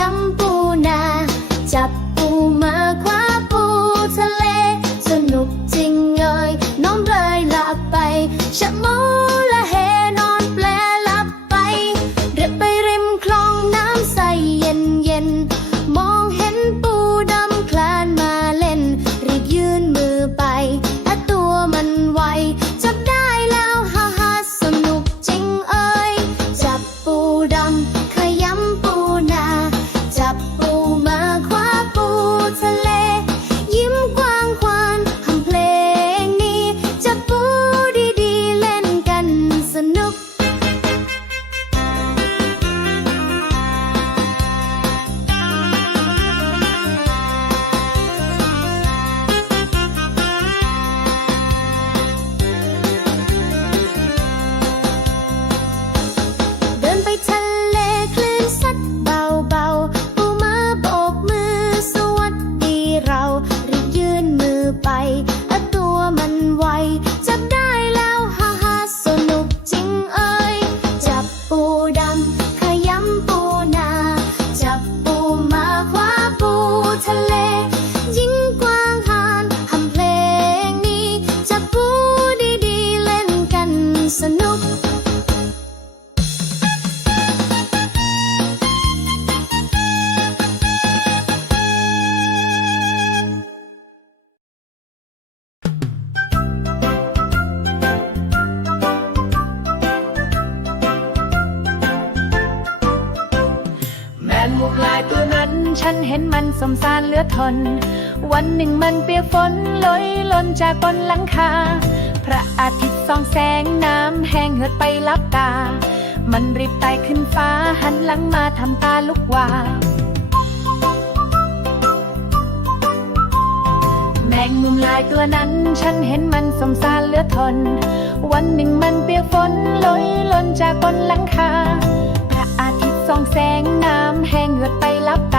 ยำปูนา จับปูมาคว้าปูทะเล สนุกจริงเอ่ยน้องเรยหลับไปฉันมอง แมงมุมลายตัวนั้น ฉันเห็นมันสมสารเหลือทน วันหนึ่งมันเปียกฝนลอยหล่นจากบนหลังคา พระอาทิตย์ส่องแสงน้ำแห้งเหือดไปลับตา มันรีบไต่ขึ้นฟ้าหันหลังมาทำตาลุกวาวแมงมุมลายตัวนั้น ฉันเห็นมันสมสารเหลือทน วันหนึ่งมันเปียกฝนลอยหล่นจากบนหลัง ไปรับ